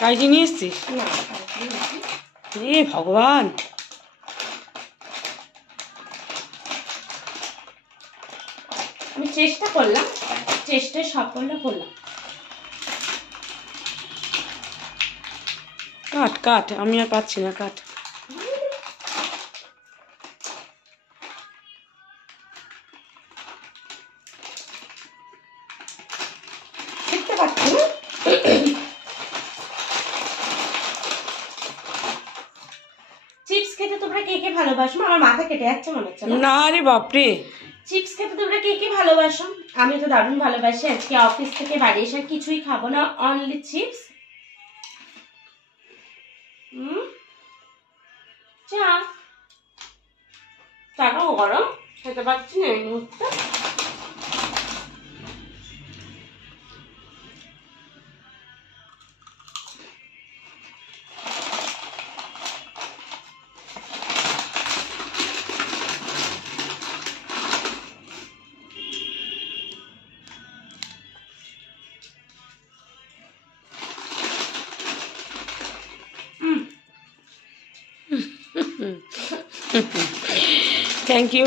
কাইটি নিয়ে এসছিস? না এ ভগবান, আমি চেষ্টা করলাম, চেষ্টায় সাফল্য হলাম। কাট কাট, আমি আর পাচ্ছি না, কাট। দেখতে পাচ্ছি না। চিপস খেতে তোমরা কে কে ভালোবাসো? আমার মাথা কেটে যাচ্ছে মনে হচ্ছে না রে বাপরে। চিপস খেতে তোমরা কে কে ভালোবাসো? আমি তো দারুণ ভালোবাসি। আজকে অফিস থেকে বাড়ি এসে কিছুই খাবো না, অনলি চিপস। চা, চাটাও গরম, খেতে পারছি না এই মুহূর্তে। Thank you.